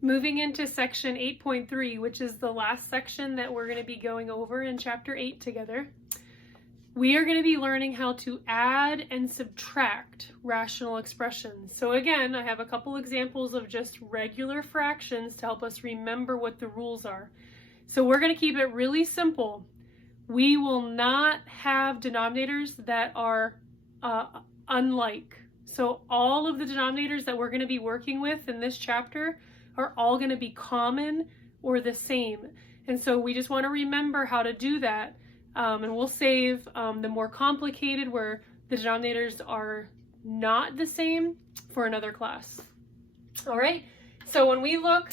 Moving into section 8.3, which is the last section that we're going to be going over in chapter 8 together, we are going to be learning how to add and subtract rational expressions. So again, I have a couple examples of just regular fractions to help us remember what the rules are. So we're going to keep it really simple. We will not have denominators that are unlike. So all of the denominators that we're going to be working with in this chapter are all going to be common or the same. And so we just want to remember how to do that. And we'll save the more complicated where the denominators are not the same for another class. All right, so when we look,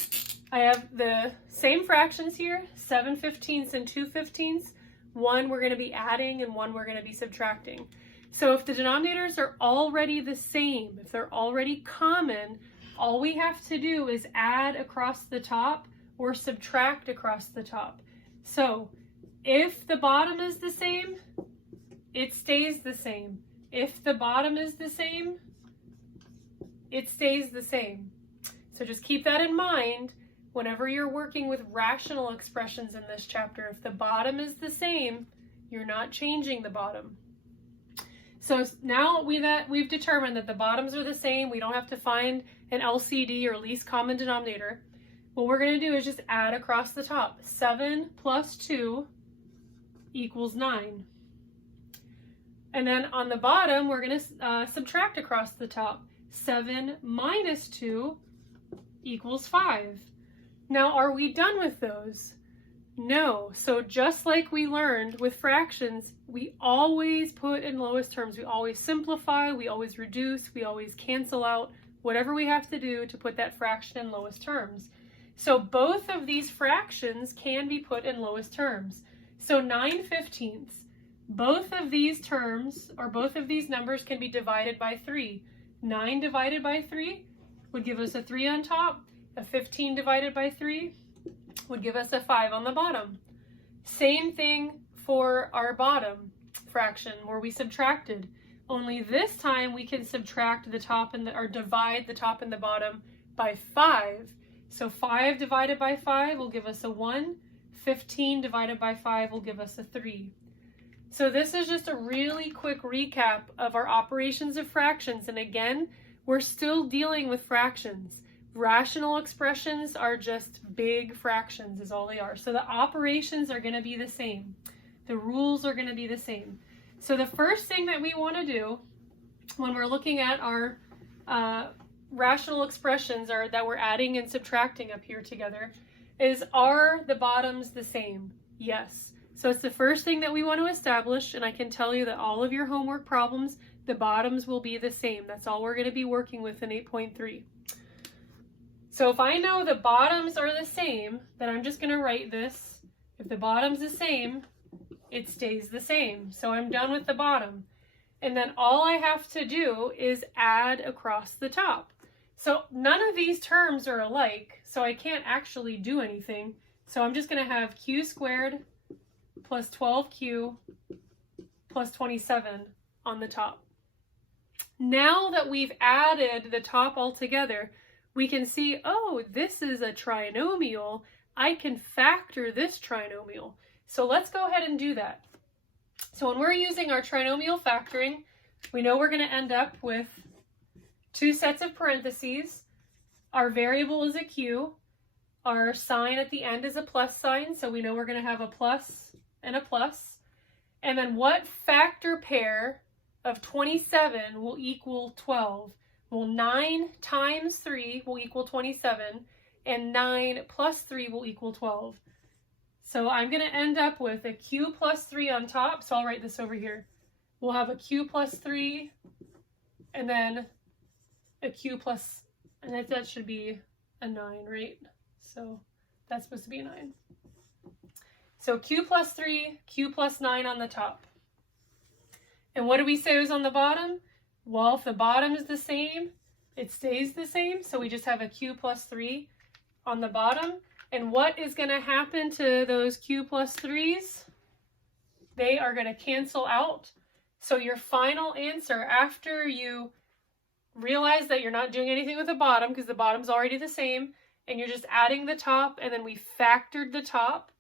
I have the same fractions here, 7/15 and 2/15. One we're going to be adding and one we're going to be subtracting. So if the denominators are already the same, if they're already common, all we have to do is add across the top or subtract across the top. So if the bottom is the same, it stays the same. If the bottom is the same, it stays the same. So just keep that in mind whenever you're working with rational expressions in this chapter. If the bottom is the same, you're not changing the bottom. So now we've determined that the bottoms are the same, we don't have to find an LCD or least common denominator. What we're going to do is just add across the top. 7 plus 2 equals 9. And then on the bottom, we're going to subtract across the top. 7 minus 2 equals 5. Now, are we done with those? No. So just like we learned with fractions, we always put in lowest terms. We always simplify, we always reduce, we always cancel out, whatever we have to do to put that fraction in lowest terms. So both of these fractions can be put in lowest terms. So 9/15, both of these terms, or both of these numbers can be divided by 3. 9 divided by 3 would give us a 3 on top. A 15 divided by 3 would give us a 5 on the bottom. Same thing for our bottom fraction where we subtracted. Only this time we can subtract the top and or divide the top and the bottom by 5. So 5 divided by 5 will give us a 1. 15 divided by 5 will give us a 3. So this is just a really quick recap of our operations of fractions. And again, we're still dealing with fractions. Rational expressions are just big fractions is all they are. So the operations are going to be the same. The rules are going to be the same. So the first thing that we want to do when we're looking at our rational expressions that we're adding and subtracting up here together is, are the bottoms the same? Yes. So it's the first thing that we want to establish, and I can tell you that all of your homework problems, the bottoms will be the same. That's all we're going to be working with in 8.3. So if I know the bottoms are the same, then I'm just going to write this. If the bottom's the same, it stays the same. So I'm done with the bottom. And then all I have to do is add across the top. So none of these terms are alike, so I can't actually do anything. So I'm just going to have q squared plus 12q plus 27 on the top. Now that we've added the top all together, we can see, oh, this is a trinomial. I can factor this trinomial. So let's go ahead and do that. So when we're using our trinomial factoring, we know we're going to end up with two sets of parentheses. Our variable is a q. Our sign at the end is a plus sign, so we know we're going to have a plus and a plus. And then what factor pair of 27 will equal 12? Well, 9 times 3 will equal 27, and 9 plus 3 will equal 12. So I'm going to end up with a q plus 3 on top, so I'll write this over here. We'll have a q plus 3, and then a q plus, and that should be a 9, right? So that's supposed to be a 9. So q plus 3, q plus 9 on the top. And what do we say was on the bottom? Well, if the bottom is the same, it stays the same. So we just have a q plus 3 on the bottom. And what is going to happen to those q plus 3's? They are going to cancel out. So your final answer, after you realize that you're not doing anything with the bottom because the bottom's already the same, and you're just adding the top, and then we factored the top,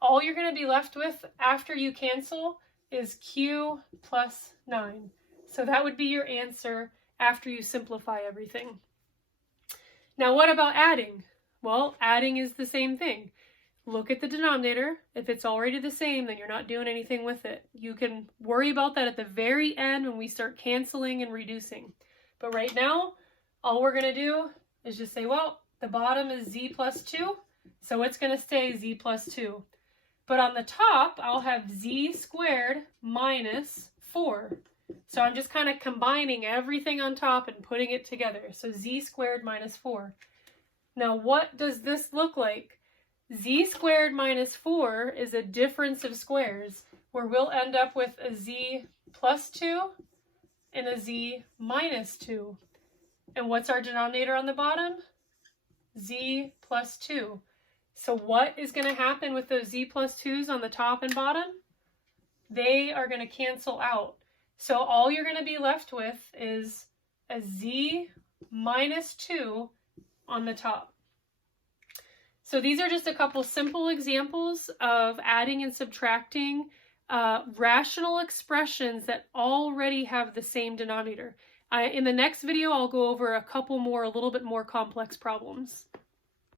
all you're going to be left with after you cancel is q plus 9. So that would be your answer after you simplify everything. Now what about adding? Well, adding is the same thing. Look at the denominator. If it's already the same, then you're not doing anything with it. You can worry about that at the very end when we start canceling and reducing. But right now, all we're going to do is just say, well, the bottom is z plus 2, so it's going to stay z plus 2. But on the top, I'll have z squared minus 4. So I'm just kind of combining everything on top and putting it together. So z squared minus 4. Now what does this look like? Z squared minus 4 is a difference of squares, where we'll end up with a z plus 2 and a z minus 2. And what's our denominator on the bottom? Z plus 2. So what is going to happen with those z plus 2's on the top and bottom? They are going to cancel out. So all you're going to be left with is a z minus 2 on the top. So these are just a couple simple examples of adding and subtracting rational expressions that already have the same denominator. In the next video, I'll go over a couple more, a little bit more complex problems.